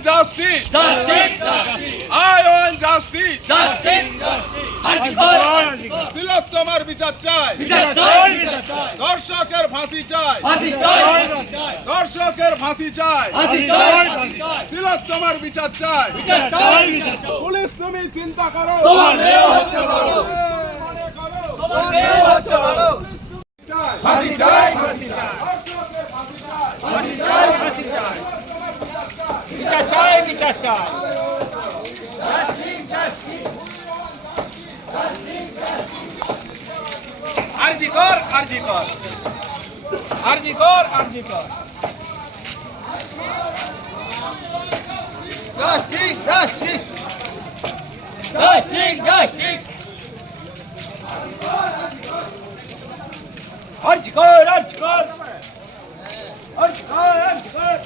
want justice. Justice, justice. I want justice. Justice, justice. তিলোত্তমার বিচার চাই। বিচার চাই, বিচার চাই। দর্শকের ফাঁসি চাই। ফাঁসি চাই, ফাঁসি চাই। দর্শকের ফাঁসি চাই। ফাঁসি চাই, ফাঁসি চাই। তিলোত্তমার বিচার চাই। বিচার চাই, বিচার চাই। পুলিশ তুমি চিন্তা করো। তোমার দেহ হচ্ছে বড়। মনে করো। তোমার দেহ হচ্ছে বড়। ফাঁসি চাই, ফাঁসি চাই। দর্শকের ফাঁসি চাই। ফাঁসি চাই, ফাঁসি চাই। বিচার চাই, বিচার চাই। আরজি কর, আরজি কর, আরজি কর, আরজি কর। Justice, justice. Justice, justice. আরজি কর, আরজি কর, আরজি কর, আরজি কর।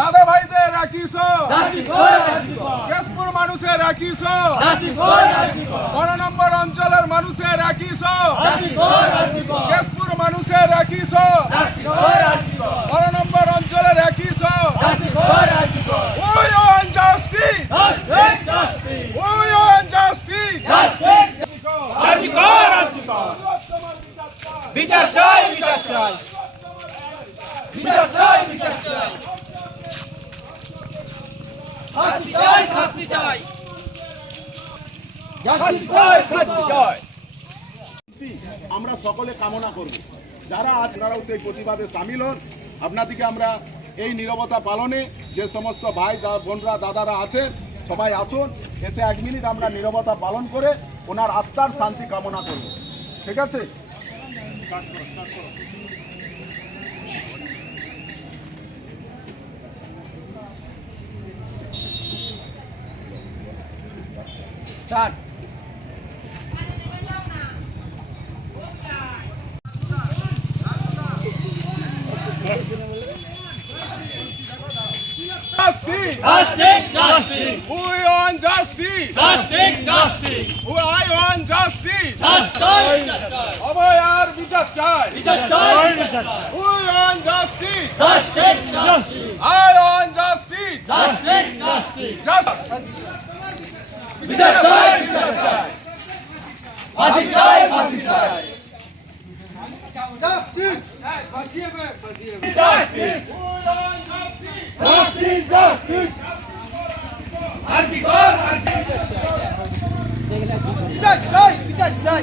দাদা ভাইদের রাখিস। Justice, কেশপুর মানুষের রাখিস। justice. 12 নম্বর অঞ্চলের মানুষের রাখিস। Justice, কেশপুর মানুষের রাখিস। 12 নম্বর অঞ্চলে রাখিস। We want justice. We want justice. আরজি কর, আরজি কর। বিচার চাই, বিচার চাই। বিচার চাই, বিচার চাই। ফাঁসি চাই, ফাঁসি চাই। শাস্তি চাই, শাস্তি চাই। আমরা সকলে কামনা করব যারা আপনারাও সেই প্রতিবাদে সামিল হন। আপনাদেরকে আমরা এই নীরবতা পালনে যে সমস্ত ভাই বোনরা দাদারা আছেন সবাই আসুন, এসে 1 মিনিট আমরা নীরবতা পালন করে ওনার আত্মার শান্তি কামনা করব। ঠিক আছে? Start. Justice. Justice, justice. We want justice. Justice, justice. I want justice. Justice, অভয়ার বিচার চাই। বিচার চাই, বিচার চাই। We want justice. Justice, justice. I want justice. Justice, justice. বিচার চাই, বিচার চাই। ফাঁসি চাই, ফাঁসি চাই। Justice. Justice. Justice, justice. আরজি কর, আরজি। বিচার চাই, বিচার চাই।